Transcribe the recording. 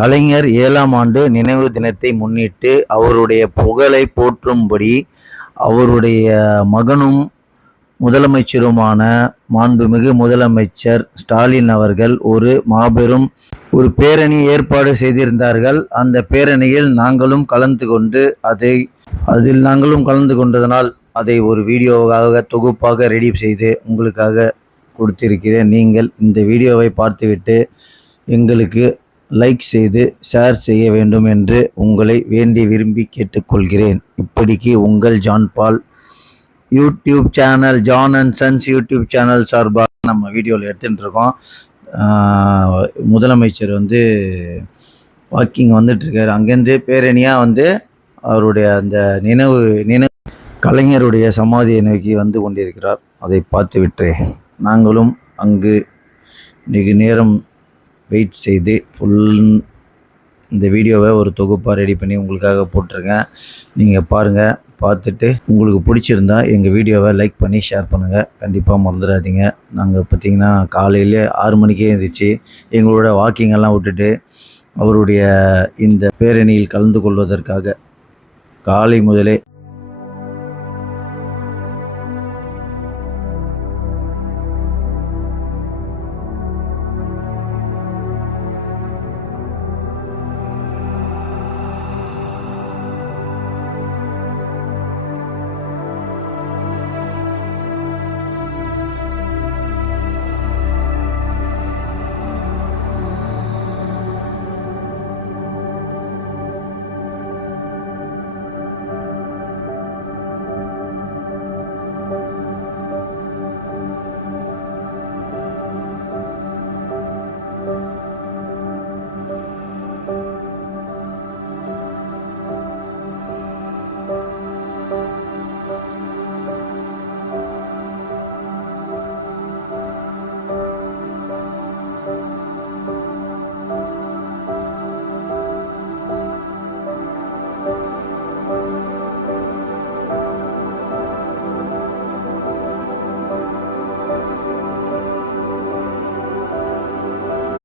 கலைஞர் 7ஆம் ஆண்டு நினைவு தினத்தை முன்னிட்டு அவருடைய புகழை போற்றும்படி அவருடைய மகனும் முதலமைச்சருமான மாண்புமிகு முதலமைச்சர் ஸ்டாலின் அவர்கள் ஒரு மாபெரும் பேரணி ஏற்பாடு செய்திருந்தார்கள். அந்த பேரணியில் நாங்களும் கலந்து கொண்டதனால் அதை ஒரு வீடியோவாக தொகுப்பாக ரெடி செய்து உங்களுக்காக கொடுத்திருக்கிறேன். நீங்கள் இந்த வீடியோவை பார்த்துவிட்டு எங்களுக்கு லைக் செய்து ஷேர் செய்ய வேண்டும் என்று உங்களை வேண்டி விரும்பி கேட்டுக்கொள்கிறேன். இப்படிக்கு உங்கள் John ball YouTube channel, John and sons YouTube channel சார்பாக நம்ம வீடியோவில் எடுத்துகிட்டு இருக்கோம். முதலமைச்சர் வாக்கிங் வந்துட்டுருக்கார். அங்கேருந்து பேரணியாக அவருடைய அந்த நினைவு கலைஞருடைய சமாதியை நோக்கி வந்து கொண்டிருக்கிறார். அதை பார்த்துவிட்டு நாங்களும் அங்கு வெகு நேரம் வெயிட் செய்து இந்த வீடியோவை ஒரு தொகுப்பாக ரெடி பண்ணி உங்களுக்காக போட்டிருக்கேன். நீங்கள் பாருங்கள். பார்த்துட்டு உங்களுக்கு பிடிச்சிருந்தா எங்கள் வீடியோவை லைக் பண்ணி ஷேர் பண்ணுங்கள். கண்டிப்பாக மறந்துடாதீங்க. நாங்கள் பார்த்திங்கன்னா காலையிலே 6 மணிக்கே இருந்துச்சு எங்களோட வாக்கிங்கெல்லாம் விட்டுட்டு அவருடைய இந்த பேரணியில் கலந்து கொள்வதற்காக காலை முதலே